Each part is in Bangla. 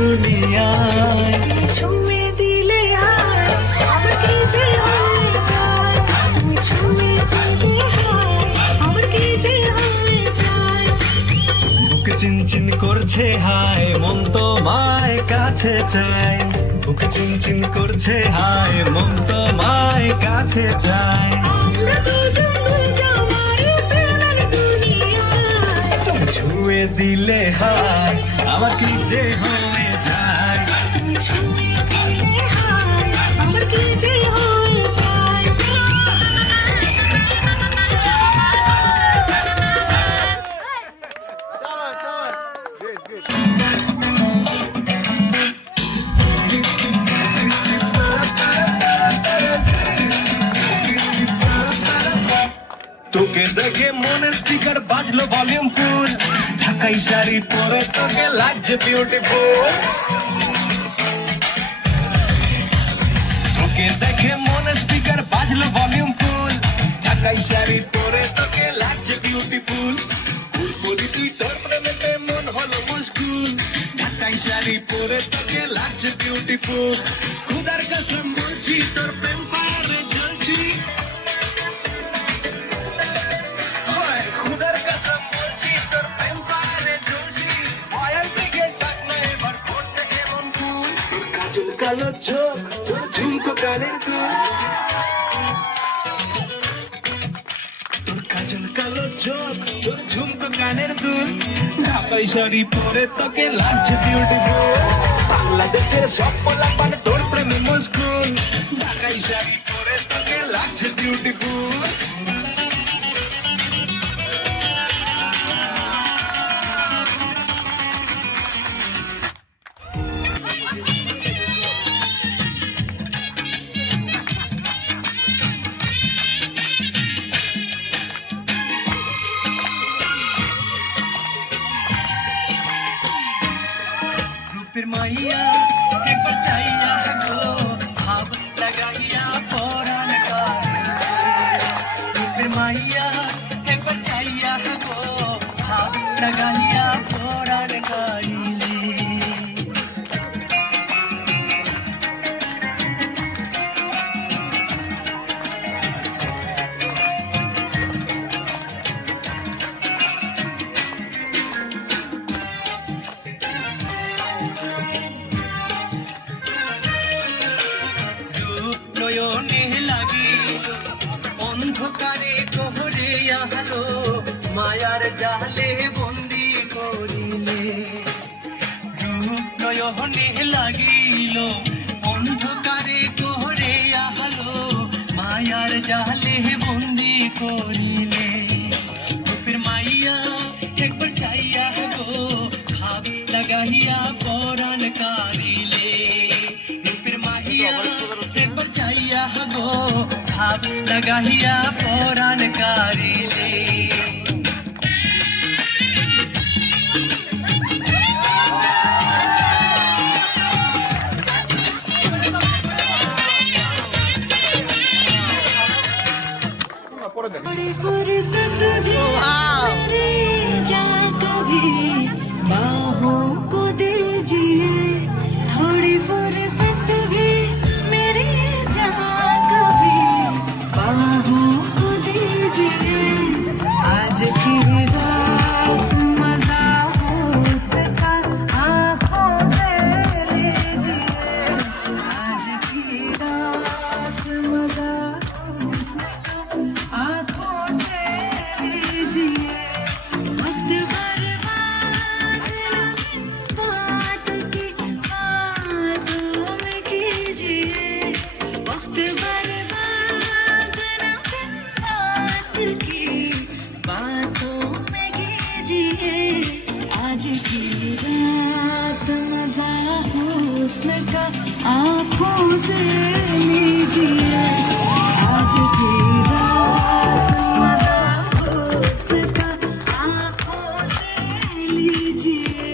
দুনিয়ায়। ছুঁয়ে দিলে হায় আমার কি যে হয়ে যায়, তুমি ছুঁয়ে দিলে হায় আমার কি যে হয়ে যায়। বুক চিনচিন করছে হায় মন তোমায় কাছে চায়, বুক চিনচিন করছে হায় মন তোমায় কাছে চায়। আমরা দুজন দুজনার প্রেমের দুনিয়ায়। তুমি ছুঁয়ে দিলে হায় আমার কি যে হয়ে যায়। তুমি ছুঁয়ে দিলে হায় আমার কি যে হয়ে যায়। তোকে দেখে মনের স্পিকার বাজলো ভলিউম ফুল, ঢাকাই শাড়ি পরে তোকে লাগছে বিউটিফুল। তোকে দেখে মনের স্পিকার বাজলো ভলিউম ফুল, ঢাকাই শাড়ি পরে তোকে লাগছে বিউটিফুল। ফুলপুরি তুই তোর প্রেমেতে মন হলো মুশকুল, ঢাকাই শাড়ি পরে তোকে লাগছে বিউটিফুল। খুদার কসম বলছি তোর প্রেম পারে জ্বলছি, খুদার কসম বলছি তোর প্রেম পারে জ্বলছি। ভয়ের দিকে ডাক না এবার করতে এমন ভুল, তোর কাজল কালো চোখ তোর ঝুমকো কানের দুল, তোর কাজল কালো চোখ তোর ঝুমকো কানের দুল। ঢাকাই শাড়ি পরে তোকে লাগছে বিউটিফুল, বাংলাদেশের সব পোলাপান তোর প্রেমে মশগুল। ঢাকাই শাড়ি পরে তোকে লাগছে বিউটিফুল। রূপের মাইয়া একবার চাইয়া গো, ভাব লাগাইয়া পরাণ কারে। রূপের মাইয়া একবার চাইয়া গো, ভাব লাগাইয়া পরাণ কারিলে। নয়নে লাগিল অন্ধকারে কোহরে আলো, মায়ার জালে বন্দি করিলে। রূপ নয়নে লাগিল অন্ধকারে কোহরে আলো, মায়ার জালে বন্দি করিলে। রূপের মাইয়া একবার চাইয়া গো, ভাব লাগাইয়া পরাণ কারিলে। রূপের মাইয়া একবার চাইয়া গো, ভাব লাগাইয়া পরাণ কারিলে। बड़ी फुर्सत भी मेरे जा कभी बाहों को दीजिए, थोड़ी फुर्सत भी मेरे जा कभी बाहों को दीजिए। आज की रात मजा हो उसका आँखों से लीजिए, आज की रात मजा हो उसका आँखों से लीजिए। वक्त बर्बाद बात की बातों में कीजिए, वक्त बर्बाद बात की बातों में कीजिए। आज की रात मजा हुस्न का आँखों से लीजिए, आज की रात मजा हुस्न का आँखों से लीजिए।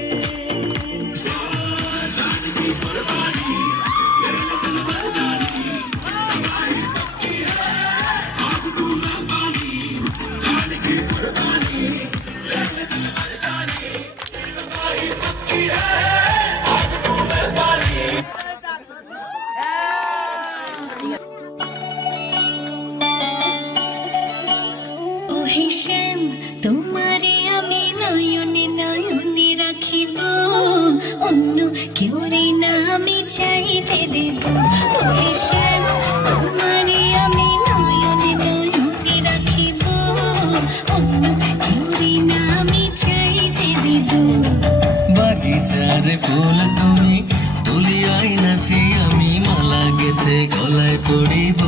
আমি চাইতে দেব ওহে শ্যাম তোমারে আমি নয়নে নয়নে রাখিব অন্য কেউরে না আমি চাইতে দেব বাগিচার ফুল তুমি তুলিয়াই নাছি আমি মালা গেথে গলায় পড়িব